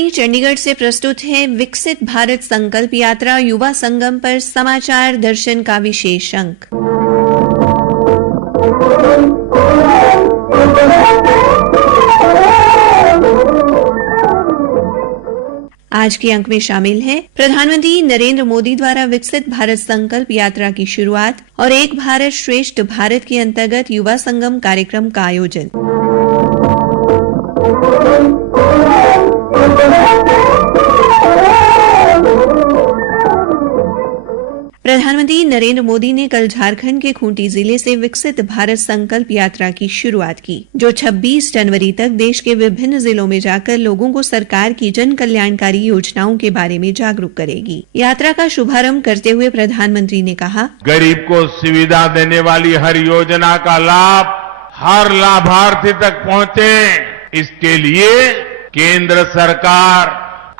आकाशवाणी चंडीगढ़ से प्रस्तुत है विकसित भारत संकल्प यात्रा युवा संगम पर समाचार दर्शन का विशेष अंक। आज के अंक में शामिल है प्रधानमंत्री नरेंद्र मोदी द्वारा विकसित भारत संकल्प यात्रा की शुरुआत और एक भारत श्रेष्ठ भारत के अंतर्गत युवा संगम कार्यक्रम का आयोजन। प्रधानमंत्री नरेंद्र मोदी ने कल झारखंड के खूंटी जिले से विकसित भारत संकल्प यात्रा की शुरुआत की, जो 26 जनवरी तक देश के विभिन्न जिलों में जाकर लोगों को सरकार की जन कल्याणकारी योजनाओं के बारे में जागरूक करेगी। यात्रा का शुभारंभ करते हुए प्रधानमंत्री ने कहा, गरीब को सुविधा देने वाली हर योजना का लाभ हर लाभार्थी तक पहुंचे, इसके लिए केंद्र सरकार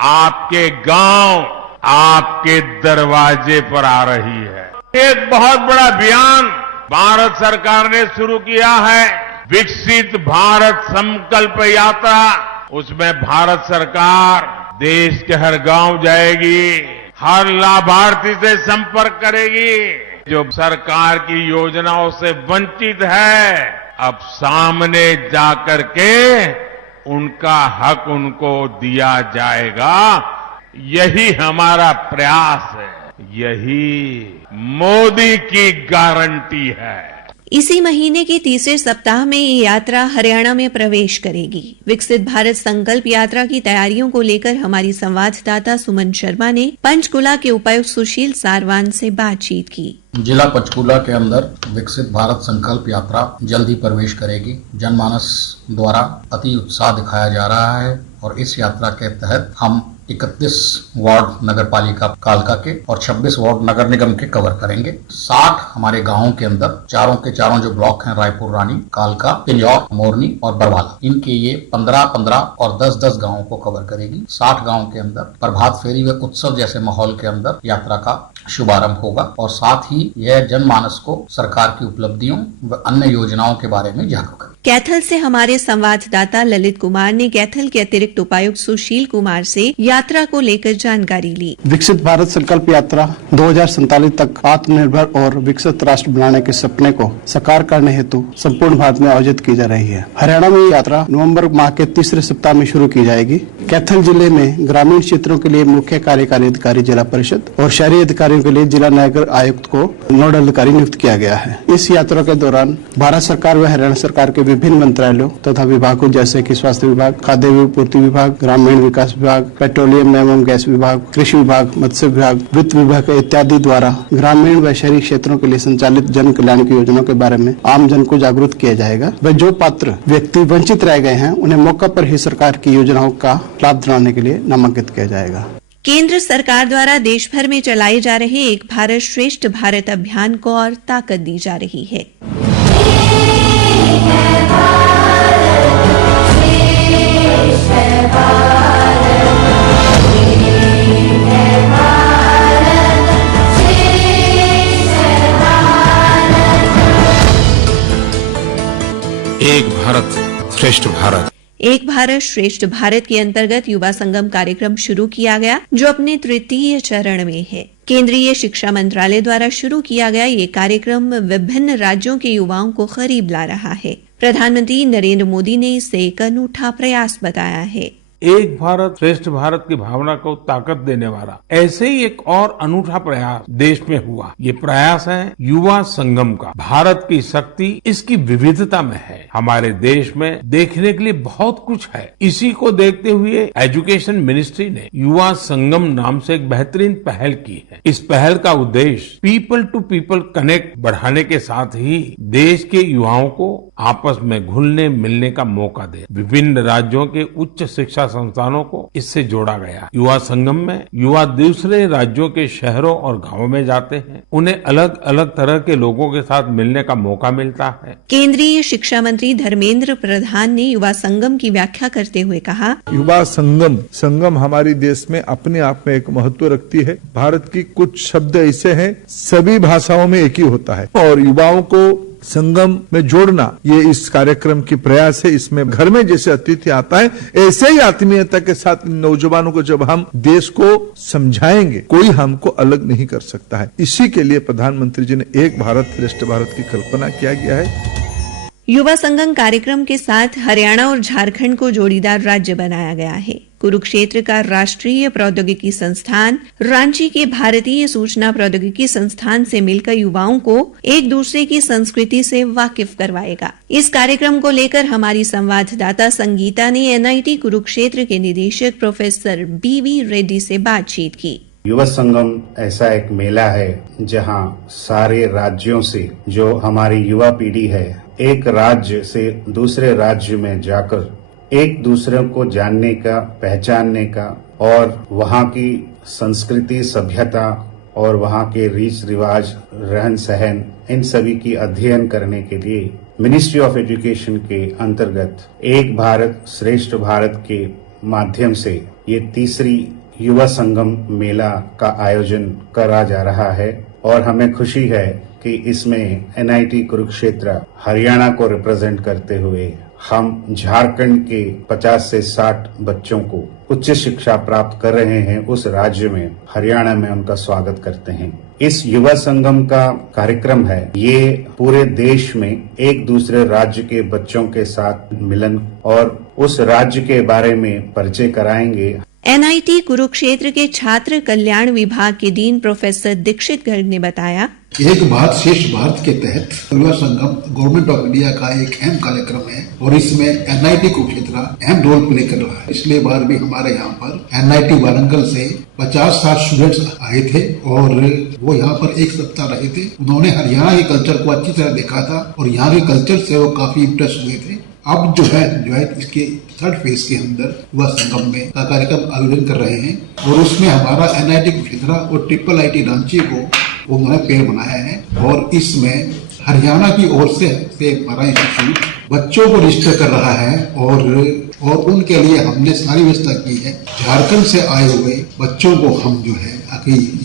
आपके गांव, आपके दरवाजे पर आ रही है। एक बहुत बड़ा अभियान भारत सरकार ने शुरू किया है, विकसित भारत संकल्प यात्रा। उसमें भारत सरकार देश के हर गांव जाएगी, हर लाभार्थी से संपर्क करेगी। जो सरकार की योजनाओं से वंचित है, अब सामने जाकर के उनका हक उनको दिया जाएगा। यही हमारा प्रयास है, यही मोदी की गारंटी है। इसी महीने के तीसरे सप्ताह में ये यात्रा हरियाणा में प्रवेश करेगी। विकसित भारत संकल्प यात्रा की तैयारियों को लेकर हमारी संवाददाता सुमन शर्मा ने पंचकुला के उपायुक्त सुशील सारवान से बातचीत की। जिला पंचकुला के अंदर विकसित भारत संकल्प यात्रा जल्द ही प्रवेश करेगी। जनमानस द्वारा अति उत्साह दिखाया जा रहा है और इस यात्रा के तहत हम 31 वार्ड नगर पालिका कालका के और 26 वार्ड नगर निगम के कवर करेंगे। 60 हमारे गांवों के अंदर चारों के चारों जो ब्लॉक हैं, रायपुर, रानी, कालका, पिंजौर, मोरनी और बरवाला, इनके ये 15-15 और 10-10 गांवों को कवर करेगी। 60 गांवों के अंदर प्रभात फेरी व उत्सव जैसे माहौल के अंदर यात्रा का शुभारंभ होगा और साथ ही यह जनमानस को सरकार की उपलब्धियों व अन्य योजनाओं के बारे में जागरूक करेगी। कैथल से हमारे संवाददाता ललित कुमार ने कैथल के अतिरिक्त उपायुक्त सुशील कुमार से यात्रा को लेकर जानकारी ली। विकसित भारत संकल्प यात्रा 2047 तक आत्मनिर्भर और विकसित राष्ट्र बनाने के सपने को साकार करने हेतु संपूर्ण भारत में आयोजित की जा रही है। हरियाणा में ये यात्रा नवंबर माह के तीसरे सप्ताह में शुरू की जाएगी। कैथल जिले में ग्रामीण क्षेत्रों के लिए मुख्य कार्यकारी अधिकारी जिला परिषद और शहरी अधिकारियों के लिए जिला नगर आयुक्त को नोडल अधिकारी नियुक्त किया गया है। इस यात्रा के दौरान भारत सरकार व हरियाणा सरकार के विभिन्न मंत्रालयों तथा विभागों जैसे कि स्वास्थ्य विभाग, खाद्य आपूर्ति विभाग, ग्रामीण विकास विभाग, पेट्रोलियम एवं गैस विभाग, कृषि विभाग, मत्स्य विभाग, वित्त विभाग इत्यादि द्वारा ग्रामीण व शहरी क्षेत्रों के लिए संचालित जन कल्याण की योजनाओं के बारे में आम जन को जागरूक किया जाएगा व जो पात्र व्यक्ति वंचित रह गए हैं उन्हें मौका पर ही सरकार की योजनाओं का लाभ दिलाने के लिए नामांकित किया जाएगा। केंद्र सरकार द्वारा देश भर में चलाए जा रहे एक भारत श्रेष्ठ भारत अभियान को और ताकत दी जा रही है। एक भारत श्रेष्ठ भारत। एक भारत श्रेष्ठ भारत के अंतर्गत युवा संगम कार्यक्रम शुरू किया गया, जो अपने तृतीय चरण में है। केंद्रीय शिक्षा मंत्रालय द्वारा शुरू किया गया ये कार्यक्रम विभिन्न राज्यों के युवाओं को करीब ला रहा है। प्रधानमंत्री नरेंद्र मोदी ने इसे एक अनूठा प्रयास बताया है। एक भारत श्रेष्ठ भारत की भावना को ताकत देने वाला ऐसे ही एक और अनूठा प्रयास देश में हुआ। ये प्रयास है युवा संगम का। भारत की शक्ति इसकी विविधता में है। हमारे देश में देखने के लिए बहुत कुछ है। इसी को देखते हुए एजुकेशन मिनिस्ट्री ने युवा संगम नाम से एक बेहतरीन पहल की है। इस पहल का उद्देश्य पीपल टू पीपल कनेक्ट बढ़ाने के साथ ही देश के युवाओं को आपस में घुलने मिलने का मौका दे। विभिन्न राज्यों के उच्च शिक्षा संस्थानों को इससे जोड़ा गया। युवा संगम में युवा दूसरे राज्यों के शहरों और गांवों में जाते हैं। उन्हें अलग अलग तरह के लोगों के साथ मिलने का मौका मिलता है। केंद्रीय शिक्षा मंत्री धर्मेंद्र प्रधान ने युवा संगम की व्याख्या करते हुए कहा, युवा संगम हमारी देश में अपने आप में एक महत्व रखती है। भारत की कुछ शब्द ऐसे हैं, सभी भाषाओं में एक ही होता है और युवाओं को संगम में जोड़ना, ये इस कार्यक्रम की प्रयास है। इसमें घर में जैसे अतिथि आता है, ऐसे ही आत्मीयता के साथ नौजवानों को जब हम देश को समझाएंगे, कोई हमको अलग नहीं कर सकता है। इसी के लिए प्रधानमंत्री जी ने एक भारत श्रेष्ठ भारत की कल्पना किया गया है। युवा संगम कार्यक्रम के साथ हरियाणा और झारखंड को जोड़ीदार राज्य बनाया गया है। कुरुक्षेत्र का राष्ट्रीय प्रौद्योगिकी संस्थान रांची के भारतीय सूचना प्रौद्योगिकी संस्थान से मिलकर युवाओं को एक दूसरे की संस्कृति से वाकिफ करवाएगा। इस कार्यक्रम को लेकर हमारी संवाददाता संगीता ने एनआईटी कुरुक्षेत्र के निदेशक प्रोफेसर बीवी रेड्डी से बातचीत की। युवा संगम ऐसा एक मेला है जहां सारे राज्यों से जो हमारी युवा पीढ़ी है, एक राज्य से दूसरे राज्य में जाकर एक दूसरे को जानने का, पहचानने का और वहाँ की संस्कृति, सभ्यता और वहाँ के रीति रिवाज, रहन सहन, इन सभी की अध्ययन करने के लिए मिनिस्ट्री ऑफ एजुकेशन के अंतर्गत एक भारत श्रेष्ठ भारत के माध्यम से ये तीसरी युवा संगम मेला का आयोजन करा जा रहा है। और हमें खुशी है कि इसमें एनआईटी कुरुक्षेत्र हरियाणा को रिप्रेजेंट करते हुए हम झारखंड के 50 से 60 बच्चों को उच्च शिक्षा प्राप्त कर रहे हैं। उस राज्य में हरियाणा में उनका स्वागत करते हैं। इस युवा संगम का कार्यक्रम है, ये पूरे देश में एक दूसरे राज्य के बच्चों के साथ मिलन और उस राज्य के बारे में परिचय कराएंगे। एनआईटी कुरुक्षेत्र के छात्र कल्याण विभाग के डीन प्रोफेसर दीक्षित गर्ग ने बताया, एक भारत श्रेष्ठ भारत के तहत Yuva Sangam government of India का एक अहम कार्यक्रम है और इसमें एनआईटी कुरुक्षेत्र अहम रोल प्ले कर रहा है। पिछले बार भी हमारे यहाँ पर एनआईटी वारंगल से 50-60 स्टूडेंट्स आए थे और वो यहाँ पर एक सप्ताह रहे थे। उन्होंने हरियाणा के कल्चर को अच्छी तरह देखा था और यहाँ के कल्चर से वो काफी इम्प्रेस हुए थे। अब जो है इसके थर्ड फेज के अंदर युवा संगम में का कार्यक्रम आयोजन कर रहे हैं और उसमें हमारा एनआईटी कुरुक्षेत्र और ट्रिपल आईटी रांची को उन्होंने पेड़ बनाया है और इसमें हरियाणा की ओर से हमारा इंस्टीट्यूट बच्चों को रजिस्टर कर रहा है और उनके लिए हमने सारी व्यवस्था की है। झारखंड से आए हुए बच्चों को हम जो है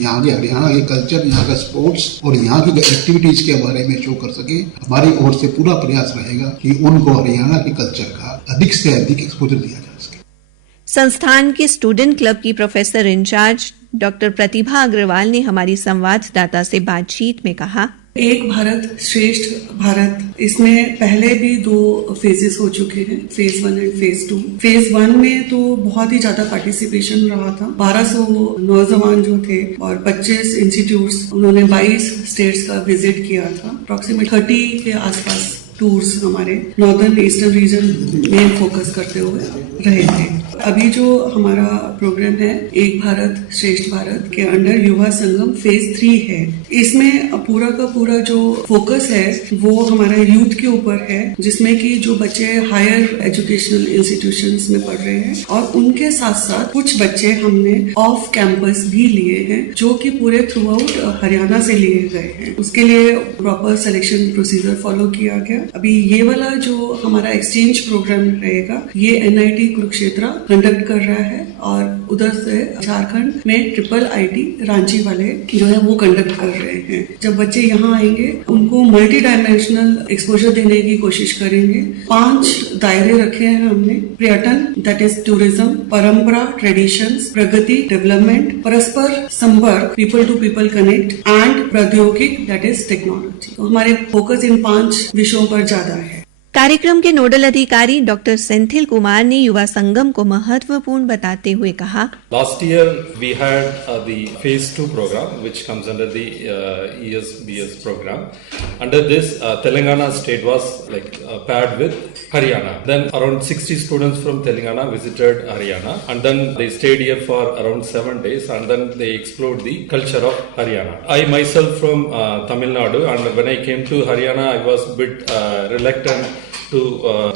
यहाँ के हरियाणा के कल्चर, यहाँ का स्पोर्ट्स और यहाँ की एक्टिविटीज के बारे में शो कर सके। हमारी ओर से पूरा प्रयास रहेगा कि उनको हरियाणा के कल्चर का अधिक से अधिक एक्सपोजर दिया जा सके। संस्थान के स्टूडेंट क्लब की प्रोफेसर इंचार्ज डॉक्टर प्रतिभा अग्रवाल ने हमारी संवाददाता से बातचीत में कहा, एक भारत श्रेष्ठ भारत, इसमें पहले भी 2 फेजेस हो चुके हैं, फेज 1 एंड फेज 2। फेज 1 में तो बहुत ही ज्यादा पार्टिसिपेशन रहा था। 1200 नौजवान जो थे और 25 इंस्टीट्यूट्स, उन्होंने 22 स्टेट्स का विजिट किया था। अप्रोक्सीमेट 30 के आसपास टूर्स हमारे नॉर्दर्न ईस्टर्न रीजन में फोकस करते हुए रहे थे। अभी जो हमारा प्रोग्राम है एक भारत श्रेष्ठ भारत के अंडर युवा संगम फेज 3 है। इसमें पूरा का पूरा जो फोकस है वो हमारा यूथ के ऊपर है, जिसमें कि जो बच्चे हायर एजुकेशनल इंस्टीट्यूशंस में पढ़ रहे हैं और उनके साथ साथ कुछ बच्चे हमने ऑफ कैंपस भी लिए हैं जो कि पूरे थ्रू आउट हरियाणा से लिए गए हैं। उसके लिए प्रॉपर सिलेक्शन प्रोसीजर फॉलो किया गया। अभी ये वाला जो हमारा एक्सचेंज प्रोग्राम रहेगा ये एनआईटी कुरुक्षेत्र कंडक्ट कर रहा है और उधर से झारखंड में ट्रिपल आईटी रांची वाले जो है वो कंडक्ट कर रहे हैं। जब बच्चे यहाँ आएंगे उनको मल्टी डायमेंशनल एक्सपोजर देने की कोशिश करेंगे। 5 दायरे रखे हैं हमने, पर्यटन दैट इज टूरिज्म, परंपरा ट्रेडिशंस, प्रगति डेवलपमेंट, परस्पर संपर्क people to people connect and प्रौद्योगिक दैट इज टेक्नोलॉजी। तो हमारे फोकस इन 5 विषयों पर ज्यादा है। कार्यक्रम के नोडल अधिकारी डॉक्टर सेंथिल कुमार ने युवा संगम को महत्वपूर्ण बताते हुए कहा, Last year we had the phase 2 program which comes under the ESBS program. Under this Telangana state was paired with Haryana. Then around 60 students from Telangana visited Haryana and then they stayed here for around 7 days and then they explored the culture of Haryana. I myself from Tamil Nadu, and when I came to Haryana I was a bit reluctant to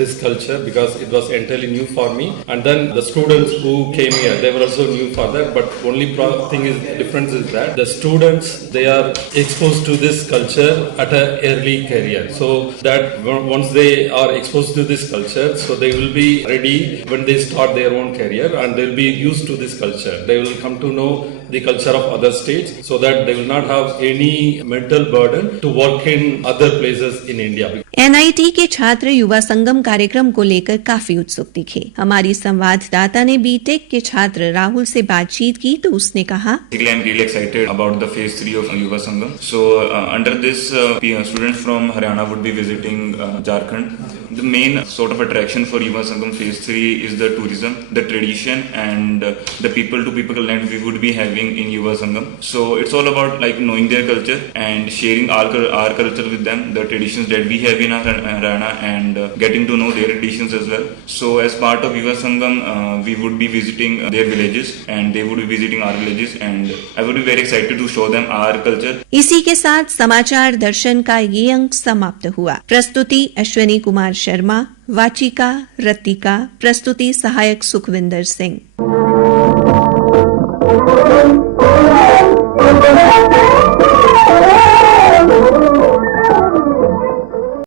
this culture because it was entirely new for me. And then the students who came here, they were also new for that. But only difference is that the students, they are exposed to this culture at an early career. So that once they are exposed to this culture, so they will be ready when they start their own career, and they will be used to this culture. They will come to know the culture of other states, so that they will not have any mental burden to work in other places in India. NIT के छात्र युवा संगम कार्यक्रम को लेकर काफी उत्सुक दिखे। हमारी संवाददाता ने बीटेक के छात्र राहुल से बातचीत की तो उसने कहा, Basically, I'm really excited about the phase 3 of Yuva Sangam. So, under this, students from Haryana would be visiting Jharkhand. The main sort of attraction for Yuva Sangam phase 3 is the tourism, the tradition, and the people-to-people connect we would be having in Yuva Sangam. So, it's all about like knowing their culture and sharing our culture with them, the traditions that we have in Haryana, and getting to know their traditions as well. So, as part of Yuva Sangam, we would be visiting their villages, and they would be visiting our villages, and I would be very excited to show them our culture. इसी के साथ समाचार दर्शन का ये अंक समाप्त हुआ। प्रस्तुति अश्विनी कुमार शर्मा, वाचिका रतिका, प्रस्तुति सहायक सुखविंदर सिंह।